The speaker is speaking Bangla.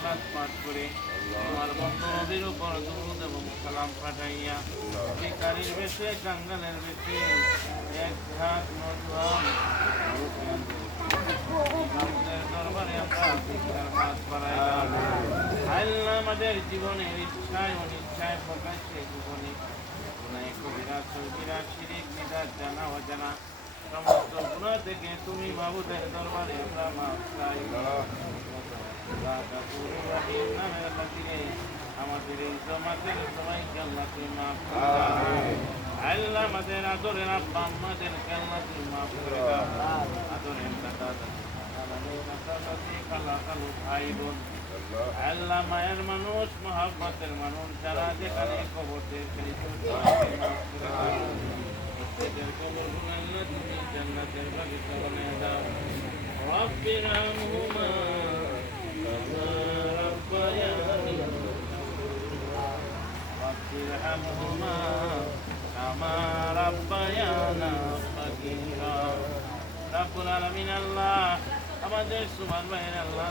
ইখলাস পাঠ করে তোমার বন্ধু নবীর উপর দুরূদ এবং সালাম পাঠাইয়া ভিখারির বেশে কাঙ্গালের বেশে এক হাত নজওয়ান ইমামদের দরবারে আমরা ভিক্ষার হাত বাড়াইলাম। আল্লাহ আমাদের জীবনের ইচ্ছায় অনিচ্ছায় প্রকাশ্যে জীবনে গুনাহে কবিরা সগীরা শিরিক বিদআত জানা অজানা সমস্ত গুনাহ থেকে তুমি মাবুদের দরবারে আমরা মাফ চাই। নামের খাতিরে আমাদের এই জমাতের সবাইকে আল্লাহ তুমি মাফ করে দাও। আল্লাহ আমাদের আদরের আব্বা আম্মাদেরকে আল্লাহ তুমি মাফ করে দাও। আদরের দাদা দাদি খালা খালু ভাই বোন আল্লাহ মায়ের মানুষ মহাব্বতের মানুষ যারা যেখানে কবরদের প্রত্যেকের কবরগুলো আল্লাহ তুমি জান্নাতের বাগিচা বানিয়ে দাও। রব্বির হামহুমা কামা রাব্বায়ানি রব্বির হামহুমা কামা রাব্বায়ানা সগীরা। রব্বুল আলামিন আল্লাহ আমাদের সুবহান ভাইয়ের আল্লাহ